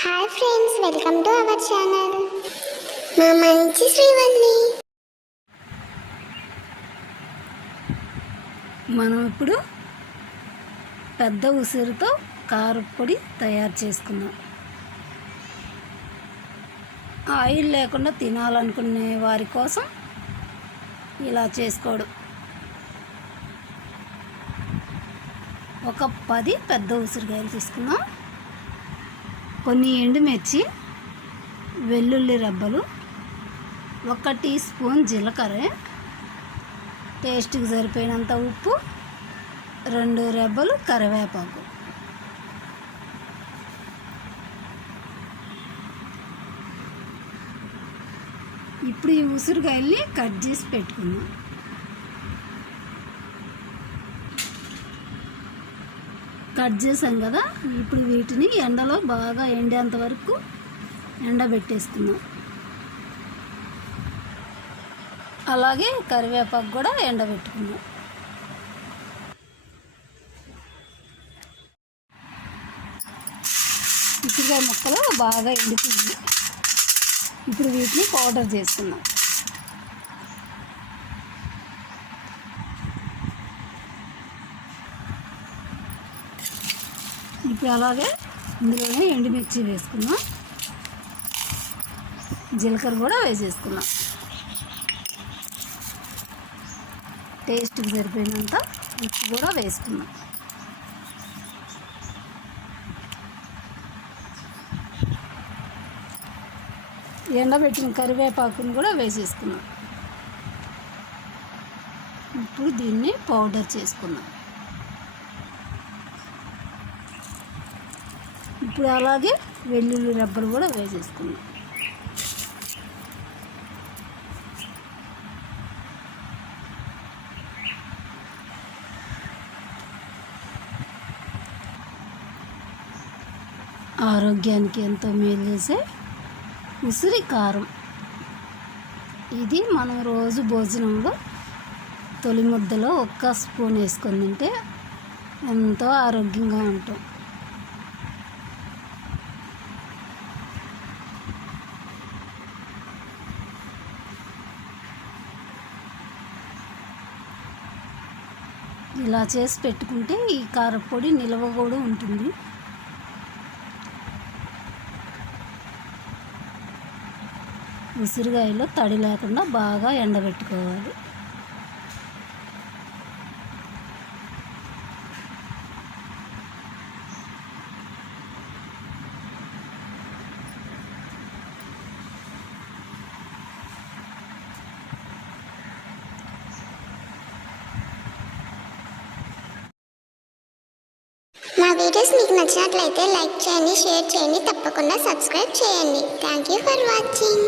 Hi friends, welcome to our channel. మా మంచి శ్రీవల్లి. మనం ఇప్పుడు పెద్ద ఉసిరితో కారపొడి తయారు చేసుకుందాం. ఆయిల్ లేకుండా తినాలనుకునే వారి కోసం ఇలా చేసుకోవడం. ఒక 10 పెద్ద ఉసిరికాయలు తీసుకుందాం. కొన్ని ఎండుమిర్చి, వెల్లుల్లి రెబ్బలు, 1 టీ స్పూన్ జీలకర్ర, టేస్ట్కి సరిపోయినంత ఉప్పు, 2 రెబ్బలు కరివేపాకు. ఇప్పుడు ఈ ఉసిరికాయల్ని కట్ చేసి పెట్టుకుందాం. కట్ చేసాం కదా, ఇప్పుడు వీటిని ఎండలో బాగా ఎండేంత వరకు ఎండబెట్టేసుకుందాం. అలాగే కరివేపాకు కూడా ఎండబెట్టుకుందాం. ఉసిరికాయ ముక్కలు బాగా ఎండిపోయింది. ఇప్పుడు వీటిని పౌడర్ చేసుకుందాం. ఇప్పుడు అలాగే ఇందులోనే ఎండుమిర్చి వేసుకుందాం, జీలకర్ర కూడా వేసేసుకుందాం. టేస్ట్కి సరిపోయినంత ఉప్పు కూడా వేసుకుందాం. ఎండబెట్టిన కరివేపాకుని కూడా వేసేసుకుందాం. ఇప్పుడు దీన్ని పౌడర్ చేసుకుందాం. ఇప్పుడు అలాగే వెల్లుల్లి రెబ్బలు కూడా వేసేసుకుందాం. ఆరోగ్యానికి ఎంతో మేలు చేసే ఉసిరి కారం ఇది. మనం రోజు భోజనంలో తొలి ముద్దలో 1 స్పూన్ వేసుకొని తింటే ఎంతో ఆరోగ్యంగా ఉంటాం. ఇలా చేసి పెట్టుకుంటే ఈ కారపొడి నిల్వ కూడా ఉంటుంది. ఉసిరికాయలో తడి లేకుండా బాగా ఎండబెట్టుకోవాలి. మా వీడియోస్ మీకు నచ్చినట్లయితే లైక్ చేయండి, షేర్ చేయండి, తప్పకుండా సబ్స్క్రైబ్ చేయండి. Thank you for watching.